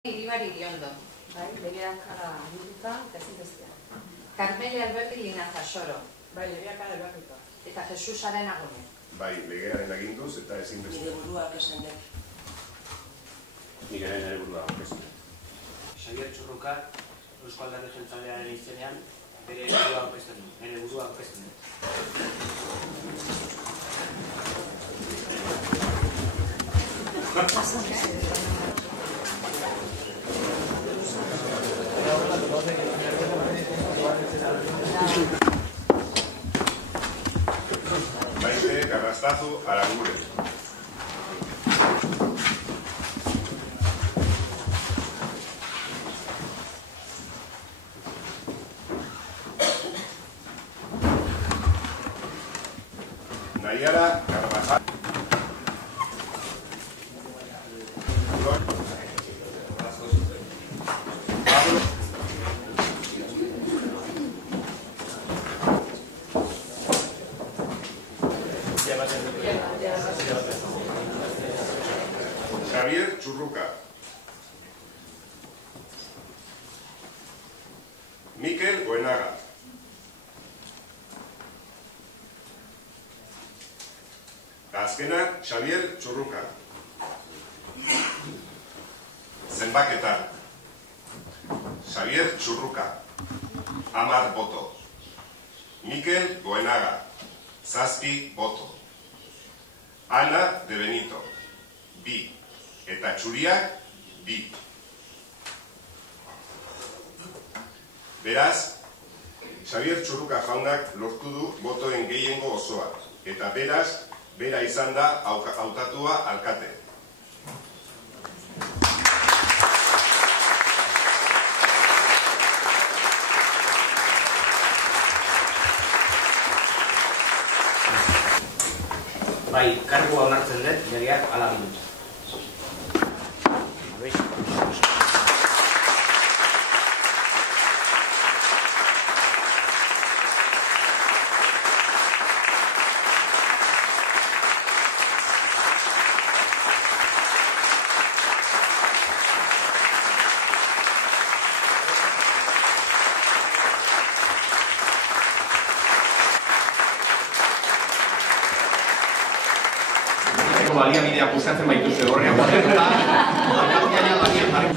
Iribari Iriondo. Bai, legeak ara aginduta eta ezin bestea. Carmele Alberti Linaza Soro. Bai, legeak ara albertuta. Eta Jesusaren Agune. Bai, legearen aginduz eta ezin bestea. Nire burua aurkezten dut. Nire burua aurkezten dut. Xabier Txurruka, Eusko Alderdi Jeltzalearen izenean, bere burua aurkezten dut. Nire burua aurkezten dut. Maite Garrastazu Aranguren. Nayara Carvajal. Javier Churruca. Mikel Goenaga. Azkena Javier Churruca. Zenbaketa. Javier Churruca. 10 boto. Mikel Goenaga. 7 boto. Ana de Benito. 2. Eta txuriak, 2. Beraz, Xabier Txurruka jaunak lortu du botoen gehiengo osoa, eta beraz, bera izan da hautatua alkate. Bai, kargua onartzen dut, legeak hala aginduta. Baliabidea pusatzen baituzu horrean guatetuta, alkateaia balian jarri.